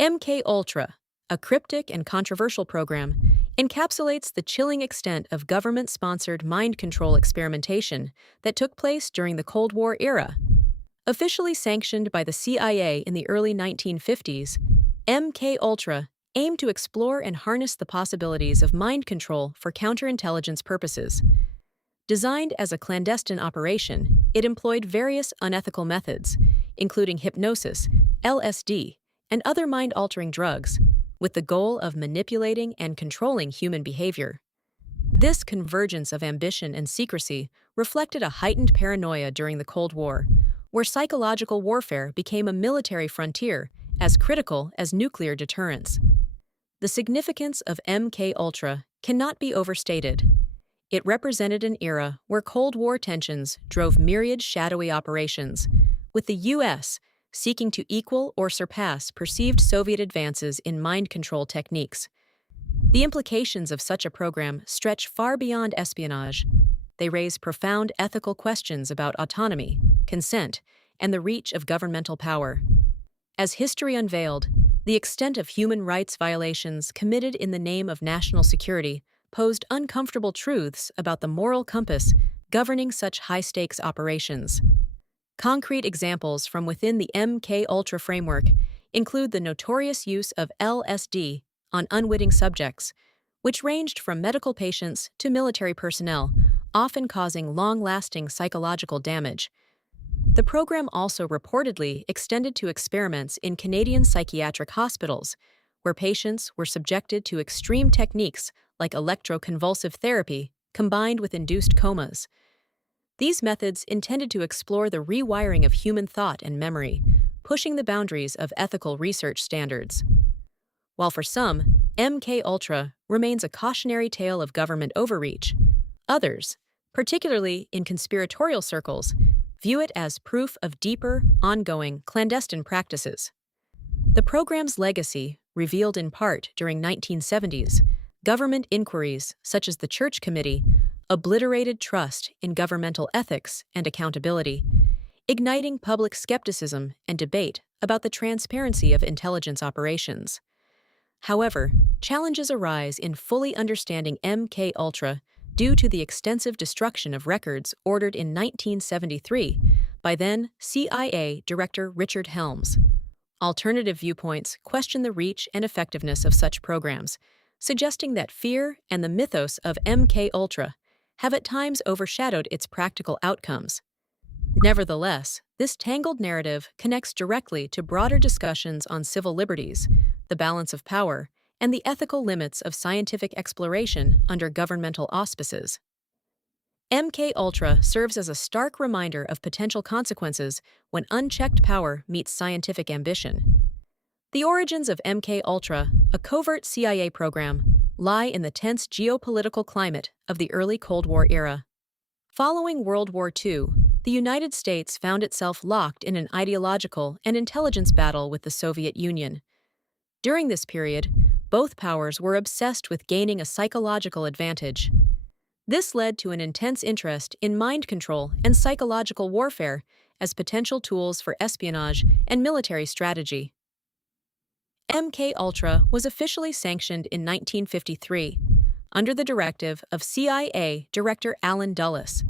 MK Ultra, a cryptic and controversial program, encapsulates the chilling extent of government-sponsored mind control experimentation that took place during the Cold War era. Officially sanctioned by the CIA in the early 1950s, MK Ultra aimed to explore and harness the possibilities of mind control for counterintelligence purposes. Designed as a clandestine operation, it employed various unethical methods, including hypnosis, LSD, and other mind-altering drugs, with the goal of manipulating and controlling human behavior. This convergence of ambition and secrecy reflected a heightened paranoia during the Cold War, where psychological warfare became a military frontier as critical as nuclear deterrence. The significance of MK Ultra cannot be overstated. It represented an era where Cold War tensions drove myriad shadowy operations, with the U.S. seeking to equal or surpass perceived Soviet advances in mind control techniques. The implications of such a program stretch far beyond espionage. They raise profound ethical questions about autonomy, consent, and the reach of governmental power. As history unveiled, the extent of human rights violations committed in the name of national security posed uncomfortable truths about the moral compass governing such high-stakes operations. Concrete examples from within the MK Ultra framework include the notorious use of LSD on unwitting subjects, which ranged from medical patients to military personnel, often causing long-lasting psychological damage. The program also reportedly extended to experiments in Canadian psychiatric hospitals, where patients were subjected to extreme techniques like electroconvulsive therapy combined with induced comas. These methods intended to explore the rewiring of human thought and memory, pushing the boundaries of ethical research standards. While for some, MK Ultra remains a cautionary tale of government overreach, others, particularly in conspiratorial circles, view it as proof of deeper, ongoing, clandestine practices. The program's legacy, revealed in part during 1970s, government inquiries such as the Church Committee, obliterated trust in governmental ethics and accountability, igniting public skepticism and debate about the transparency of intelligence operations. However, challenges arise in fully understanding MK Ultra due to the extensive destruction of records ordered in 1973 by then CIA Director Richard Helms. Alternative viewpoints question the reach and effectiveness of such programs, suggesting that fear and the mythos of MK Ultra have at times overshadowed its practical outcomes. Nevertheless, this tangled narrative connects directly to broader discussions on civil liberties, the balance of power, and the ethical limits of scientific exploration under governmental auspices. MK Ultra serves as a stark reminder of potential consequences when unchecked power meets scientific ambition. The origins of MK Ultra, a covert CIA program, lie in the tense geopolitical climate of the early Cold War era. Following World War II, the United States found itself locked in an ideological and intelligence battle with the Soviet Union. During this period, both powers were obsessed with gaining a psychological advantage. This led to an intense interest in mind control and psychological warfare as potential tools for espionage and military strategy. MK Ultra was officially sanctioned in 1953 under the directive of CIA Director Allen Dulles.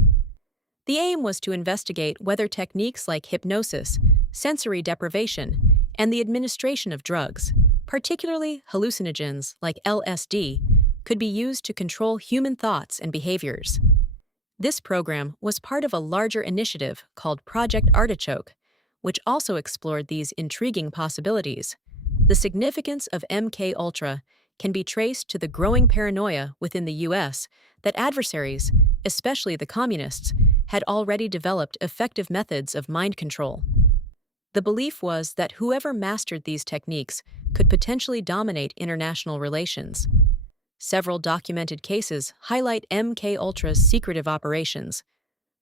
The aim was to investigate whether techniques like hypnosis, sensory deprivation, and the administration of drugs, particularly hallucinogens like LSD, could be used to control human thoughts and behaviors. This program was part of a larger initiative called Project Artichoke, which also explored these intriguing possibilities. The significance of MK Ultra can be traced to the growing paranoia within the U.S. that adversaries, especially the communists, had already developed effective methods of mind control. The belief was that whoever mastered these techniques could potentially dominate international relations. Several documented cases highlight MK Ultra's secretive operations.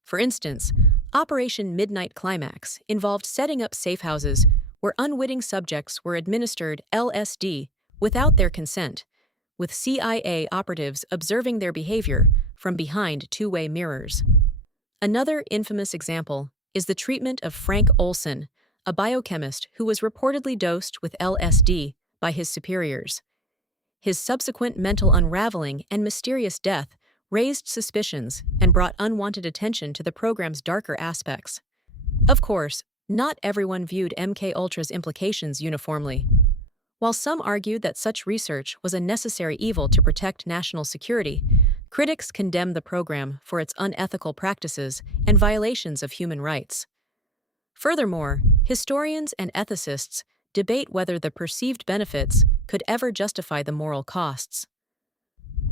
For instance, Operation Midnight Climax involved setting up safe houses where unwitting subjects were administered LSD without their consent, with CIA operatives observing their behavior from behind two-way mirrors. Another infamous example is the treatment of Frank Olson, a biochemist who was reportedly dosed with LSD by his superiors. His subsequent mental unraveling and mysterious death raised suspicions and brought unwanted attention to the program's darker aspects. Of course, not everyone viewed MKUltra's implications uniformly. While some argued that such research was a necessary evil to protect national security, critics condemned the program for its unethical practices and violations of human rights. Furthermore, historians and ethicists debate whether the perceived benefits could ever justify the moral costs.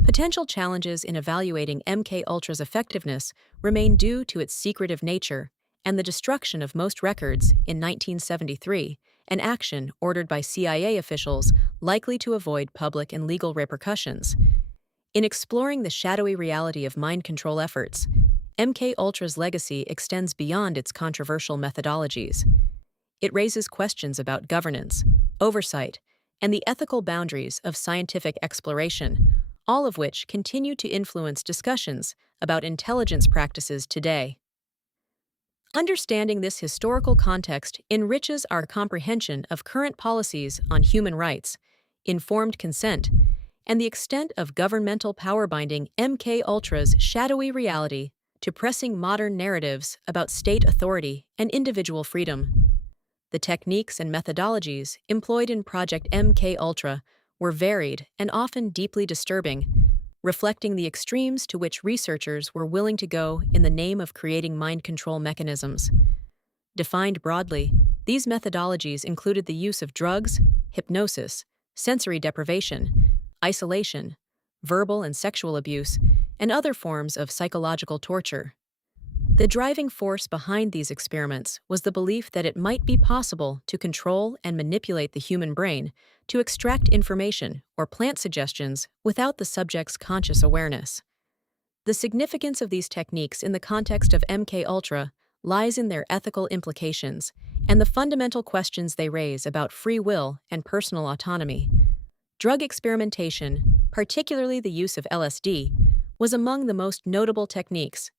Potential challenges in evaluating MKUltra's effectiveness remain due to its secretive nature and the destruction of most records in 1973, an action ordered by CIA officials likely to avoid public and legal repercussions. In exploring the shadowy reality of mind control efforts, MKUltra's legacy extends beyond its controversial methodologies. It raises questions about governance, oversight, and the ethical boundaries of scientific exploration, all of which continue to influence discussions about intelligence practices today. Understanding this historical context enriches our comprehension of current policies on human rights, informed consent, and the extent of governmental power binding MKUltra's shadowy reality to pressing modern narratives about state authority and individual freedom. The techniques and methodologies employed in Project MKUltra were varied and often deeply disturbing, reflecting the extremes to which researchers were willing to go in the name of creating mind control mechanisms. Defined broadly, these methodologies included the use of drugs, hypnosis, sensory deprivation, isolation, verbal and sexual abuse, and other forms of psychological torture. The driving force behind these experiments was the belief that it might be possible to control and manipulate the human brain to extract information or plant suggestions without the subject's conscious awareness. The significance of these techniques in the context of MKUltra lies in their ethical implications and the fundamental questions they raise about free will and personal autonomy. Drug experimentation, particularly the use of LSD, was among the most notable techniques.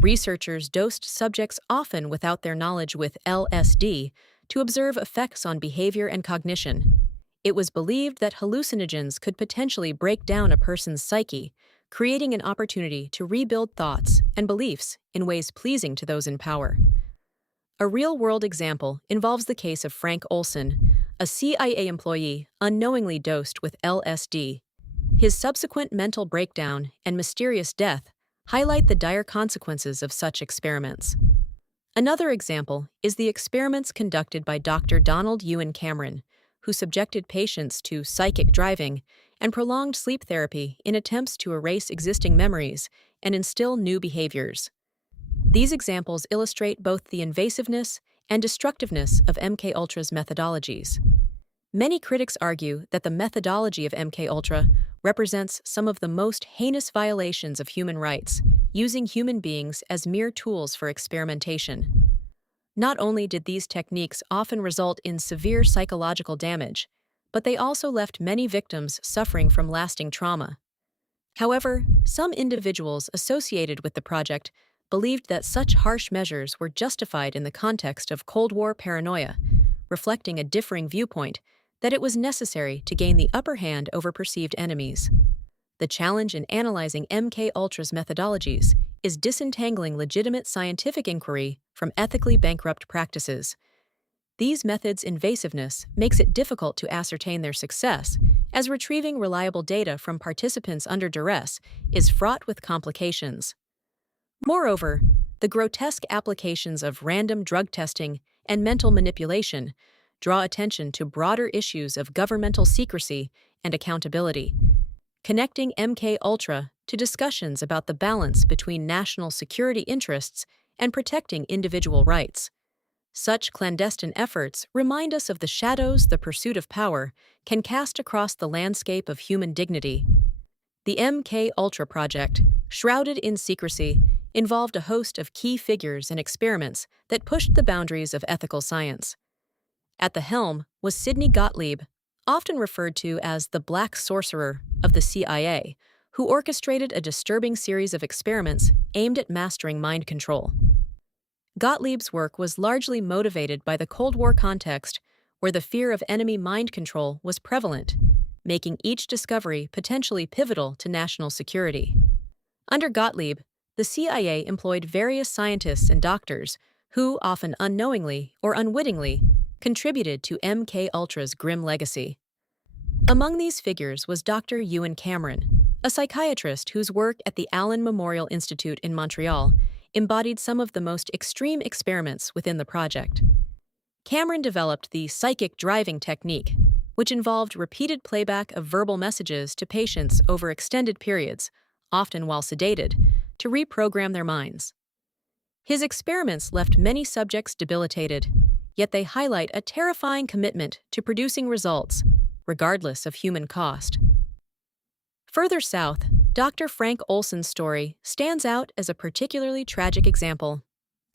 Researchers dosed subjects often without their knowledge with LSD to observe effects on behavior and cognition. It was believed that hallucinogens could potentially break down a person's psyche, creating an opportunity to rebuild thoughts and beliefs in ways pleasing to those in power. A real-world example involves the case of Frank Olson, a CIA employee unknowingly dosed with LSD. His subsequent mental breakdown and mysterious death highlight the dire consequences of such experiments. Another example is the experiments conducted by Dr. Donald Ewan Cameron, who subjected patients to psychic driving and prolonged sleep therapy in attempts to erase existing memories and instill new behaviors. These examples illustrate both the invasiveness and destructiveness of MKUltra's methodologies. Many critics argue that the methodology of MKUltra represents some of the most heinous violations of human rights, using human beings as mere tools for experimentation. Not only did these techniques often result in severe psychological damage, but they also left many victims suffering from lasting trauma. However, some individuals associated with the project believed that such harsh measures were justified in the context of Cold War paranoia, reflecting a differing viewpoint that it was necessary to gain the upper hand over perceived enemies. The challenge in analyzing MKUltra's methodologies is disentangling legitimate scientific inquiry from ethically bankrupt practices. These methods' invasiveness makes it difficult to ascertain their success, as retrieving reliable data from participants under duress is fraught with complications. Moreover, the grotesque applications of random drug testing and mental manipulation draw attention to broader issues of governmental secrecy and accountability, connecting MKUltra to discussions about the balance between national security interests and protecting individual rights. Such clandestine efforts remind us of the shadows the pursuit of power can cast across the landscape of human dignity. The MKUltra project, shrouded in secrecy, involved a host of key figures and experiments that pushed the boundaries of ethical science. At the helm was Sidney Gottlieb, often referred to as the Black Sorcerer of the CIA, who orchestrated a disturbing series of experiments aimed at mastering mind control. Gottlieb's work was largely motivated by the Cold War context, where the fear of enemy mind control was prevalent, making each discovery potentially pivotal to national security. Under Gottlieb, the CIA employed various scientists and doctors who, often unknowingly or unwittingly, contributed to MK Ultra's grim legacy. Among these figures was Dr. Ewan Cameron, a psychiatrist whose work at the Allen Memorial Institute in Montreal embodied some of the most extreme experiments within the project. Cameron developed the psychic driving technique, which involved repeated playback of verbal messages to patients over extended periods, often while sedated, to reprogram their minds. His experiments left many subjects debilitated, yet they highlight a terrifying commitment to producing results, regardless of human cost. Further south, Dr. Frank Olson's story stands out as a particularly tragic example.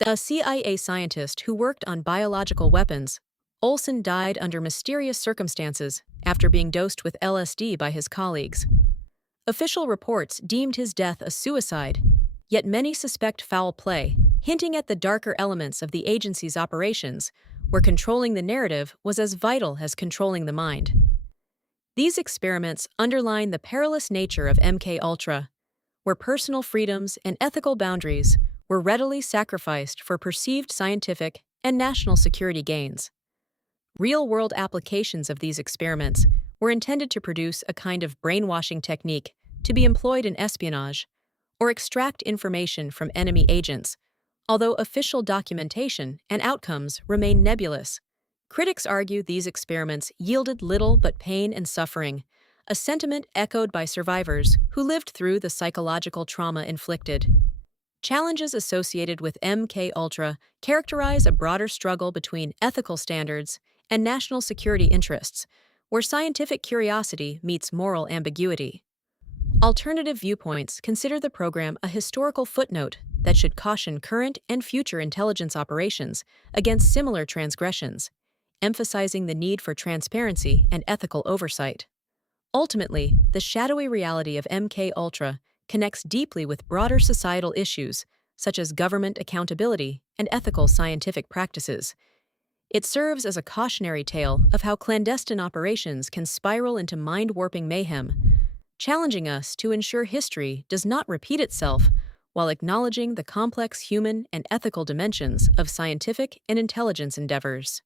A CIA scientist who worked on biological weapons, Olson died under mysterious circumstances after being dosed with LSD by his colleagues. Official reports deemed his death a suicide, yet many suspect foul play, hinting at the darker elements of the agency's operations, where controlling the narrative was as vital as controlling the mind. These experiments underline the perilous nature of MK Ultra, where personal freedoms and ethical boundaries were readily sacrificed for perceived scientific and national security gains. Real-world applications of these experiments were intended to produce a kind of brainwashing technique to be employed in espionage or extract information from enemy agents, although official documentation and outcomes remain nebulous. Critics argue these experiments yielded little but pain and suffering, a sentiment echoed by survivors who lived through the psychological trauma inflicted. Challenges associated with MK Ultra characterize a broader struggle between ethical standards and national security interests, where scientific curiosity meets moral ambiguity. Alternative viewpoints consider the program a historical footnote that should caution current and future intelligence operations against similar transgressions, emphasizing the need for transparency and ethical oversight. Ultimately, the shadowy reality of MK Ultra connects deeply with broader societal issues such as government accountability and ethical scientific practices. It serves as a cautionary tale of how clandestine operations can spiral into mind-warping mayhem, challenging us to ensure history does not repeat itself while acknowledging the complex human and ethical dimensions of scientific and intelligence endeavors.